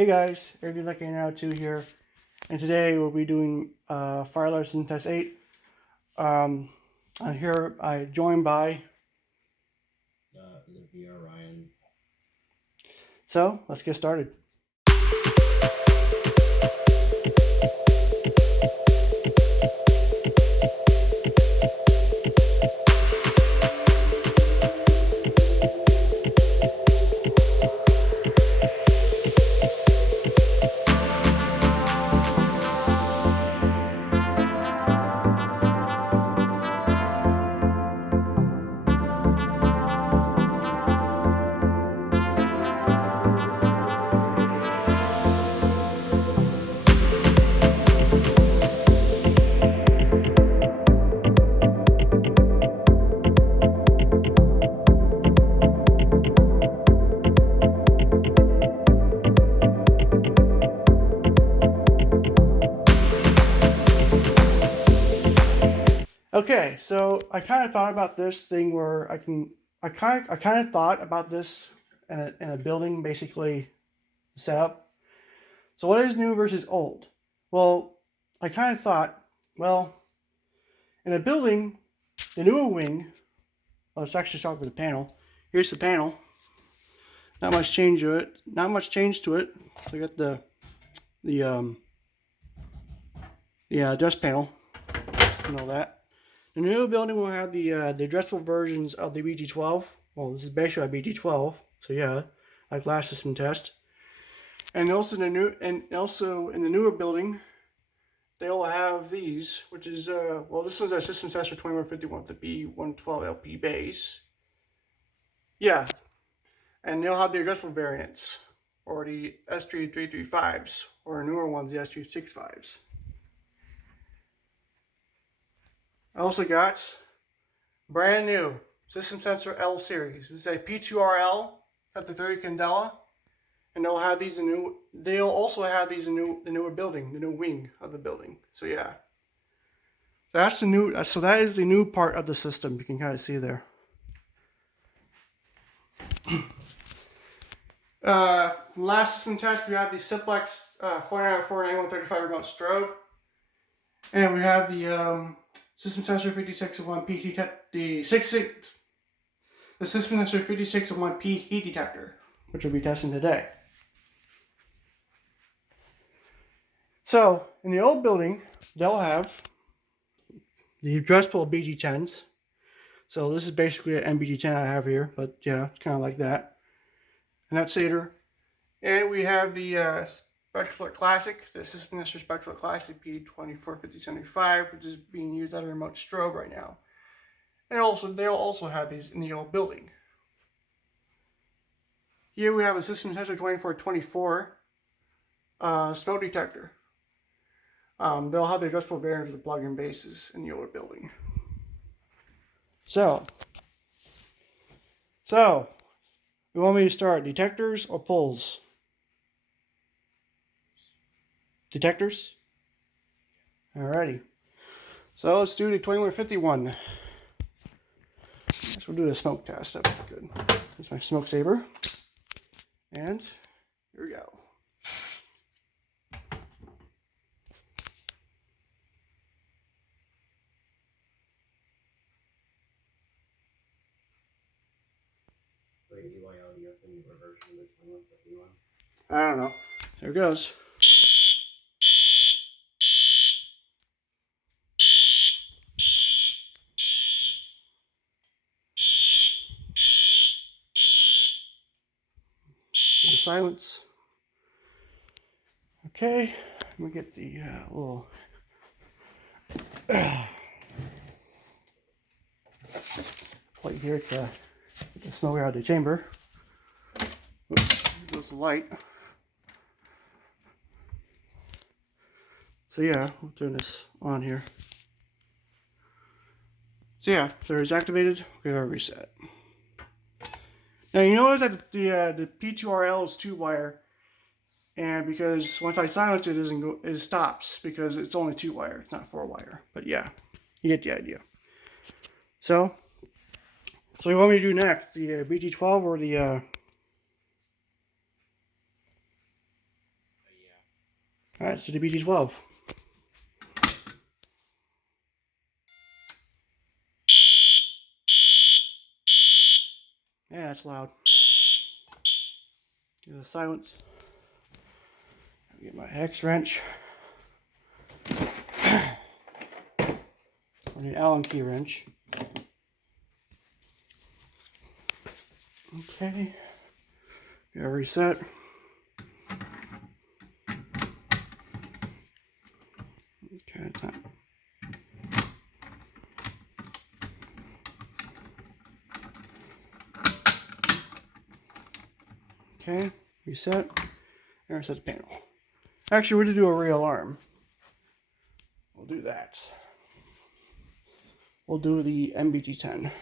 Hey guys, Everything Like Now 2 here, and today we'll be doing Fire Lesson Test 8. And here I joined by... the VR Ryan. So, let's get started. Okay, so I kind of thought about this thing where I kind of thought about this in a building basically setup. So what is new versus old? Well, I kind of thought, well, in a building, the newer wing, let's actually start with the panel. Here's the panel. Not much change to it. Not much change to it. So I got the address panel and all that. The new building will have the addressable versions of the BG12. Well, this is basically a BG12, so yeah, like last system test. And also in the newer building, they will have these, which is well, this is a system test for 2151 with the B112LP base. Yeah, and they'll have the addressable variants, or the S3335s, or newer ones, the S365s. I also got brand new System Sensor L series. This is a P2RL at the 30 Candela, and they'll have these they'll also have these in the newer building, the new wing of the building. So yeah, that's the new. So that is the new part of the system. You can kind of see there. Last system test, we have the Simplex 4904 remote strobe, and we have the System Sensor 5601 PT the System Sensor 5601P heat detector, which we'll be testing today. So in the old building, they'll have the addressable BG10s. So this is basically an MBG10 I have here, but yeah, it's kind of like that. And that's Sater. And we have the Spectraflight Classic, the System Sensor Spectraflight Classic P245075, which is being used as a remote strobe right now. And they'll also have these in the old building. Here we have a System Sensor 2424 smoke detector. They'll have the addressable variants of the plug-in bases in the older building. So, you want me to start detectors or pulls? Detectors? Alrighty. So let's do the 2151. We'll do the smoke test. That'd be good. Here's my smoke saber. And here we go. Wait, Eli, you have the newer version of this one with the one? I don't know. There it goes. The silence. Okay, let me get the little plate here to get the smoke out of the chamber. Oops, there goes the light. So yeah, we'll turn this on here. So yeah, so it's activated. We're gonna reset. Now you notice that the P2RL is 2-wire, and because once I silence it, it stops because it's only 2-wire. It's not 4-wire. But yeah, you get the idea. So what do you want me to do next? The BG12 or the Alright, so the BT12. Yeah, that's loud. Give it a silence. Get my hex wrench. I need an Allen key wrench. Okay. Got reset. Okay, it's not. Okay, reset. And reset the panel. Actually, we're going to do a realarm. We'll do that. We'll do the MBT10.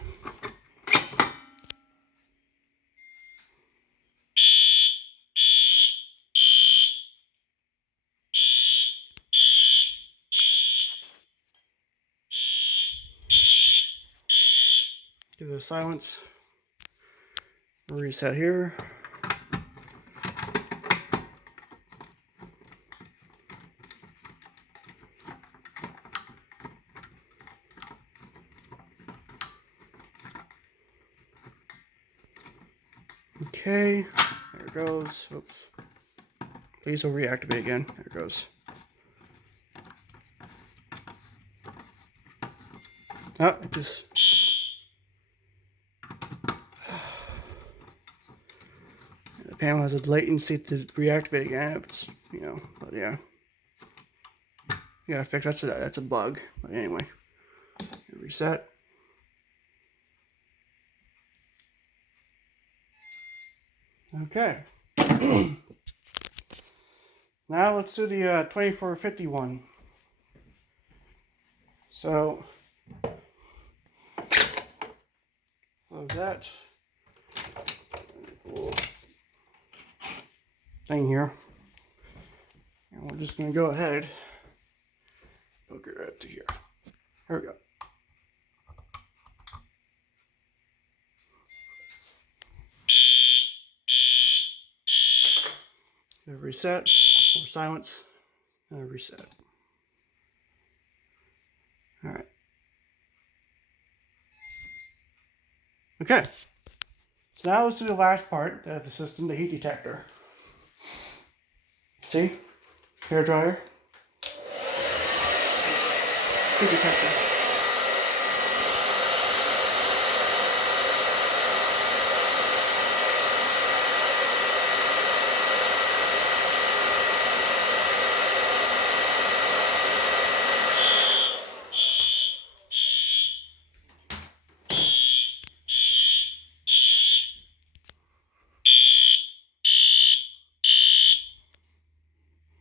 Do the silence. Reset here. Okay, there it goes. Oops. Please don't reactivate again. There it goes. Oh, it just... The panel has a latency to reactivate again if it's, you know, but yeah. You gotta fix that's a bug. But anyway. Reset. Okay. Now let's do the 2451. So close that little thing here, and we're just going to go ahead and hook it right to here. Here we go. Reset or silence and reset. All right. Okay. So now let's do the last part of the system, the heat detector. See? Hair dryer. Heat detector.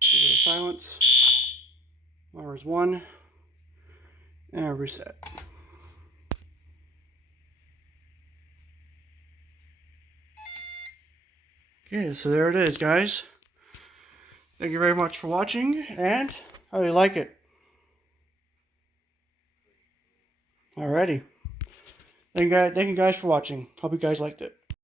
Give it a silence. Alarm is 1. And reset. Okay, so there it is, guys. Thank you very much for watching, and I really like it. Alrighty. Thank you guys for watching. Hope you guys liked it.